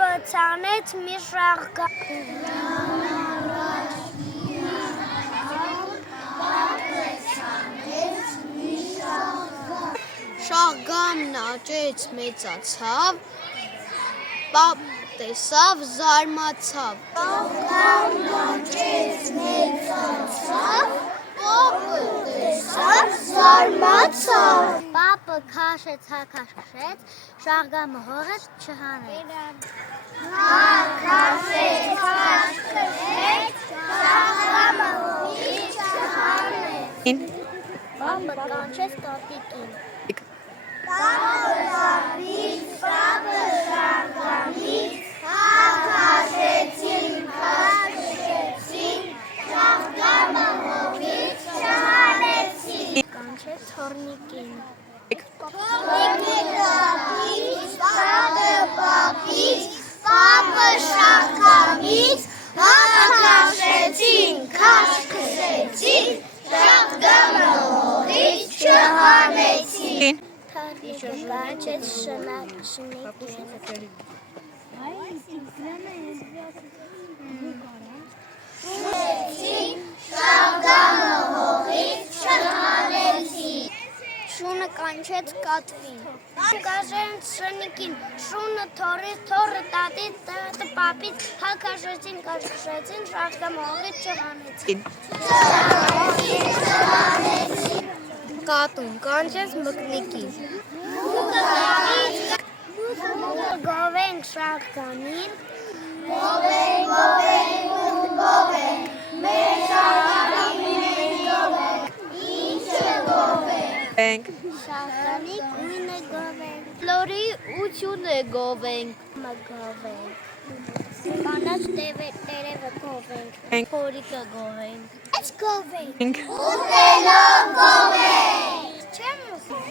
Պապը ցանեց մի շաղգամ։ Շաղգամն աճեց, մեծացավ, պապ տեսավ, զարմացավ։ Շաղգամն աճեց, մեծացավ, պապը տեսավ, զարմացավ։ Պապը քաշեց, քաշեց, շաղգամը հողեց, չհանեց։ Քաշեց, քաշեց, շաղգամը հողից չհանեց։ Պապը կանչեց տատիկին։ Պապը շաղգամից, քաշեցին, շաղգամը հողից չհանեցին։ Կանչեց թոռնիկին։ Թոռնիկի տատից, տատը պապից, պապը շաղգամից, քաշեցին, քաշեցին, շաղգամը հողից չհանեցին։ Թոռնիկը կանչեց շնիկին։ Շաղգամը հողից չհանեցին։ Շունը կանչեց կատվին։ Քաշեց շնիկին, շունը թոռից, թոռը տատից, տատը պապից, քաշեցին, շաղգամը հողից չհանեցին։ Կատուն կանչեց մկնիկին։ Գովենք շաղգամին, գովենք, մեր շաղգամին գովենք, ինչը գովենք։ Շաղգամի գույնը գովենք, լորի ությունը գովենք, գովենք, կանաչ տերևը գովենք, փորիկը գովենք, այս գովենք, ուտելը գովենք։ Չեմ ուզում։